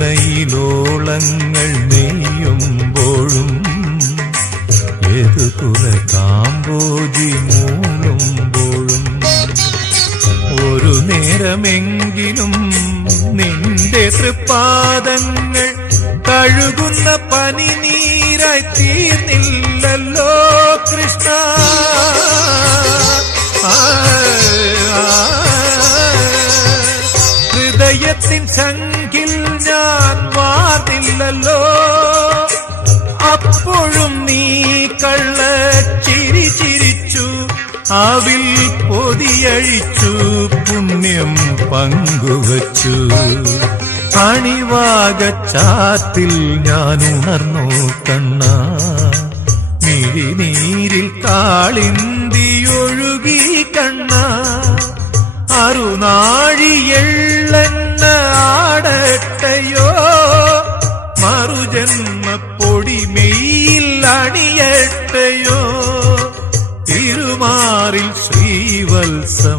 വീണയിലോളങ്ങൾ നെയ്യുമ്പോഴും ഏതുകുല കാമ്പോജി മൂളുമ്പോഴും ഒരു നേരമെങ്കിലും നിന്റെ തൃപ്പാദങ്ങൾ കഴുകുന്ന പനിനീരായി തീർന്നില്ലല്ലോ കൃഷ്ണ. ഹൃദയത്തിൻ സംഖിൽ ഞാൻ വാർന്നില്ലല്ലോ, അപ്പോഴും നീ കള്ള ചിരി ചിരിച്ചു, അവിൽ പൊതിയഴിച്ചു, പുണ്യം പങ്കുവച്ചു. അണിവാകച്ചാത്തിൽ ഞാൻ ഉണർന്നു കണ്ണ, മിഴിനീരിൽ കാളിന്തിയൊഴുകി കണ്ണ. അറുനാഴിയെള്ളെണ്ണ ആടട്ടയോ, മറുജന്മപ്പൊടി മെയ്യിൽ അണിയട്ടയോ, തിരുമാറിൽ ശ്രീവത്സം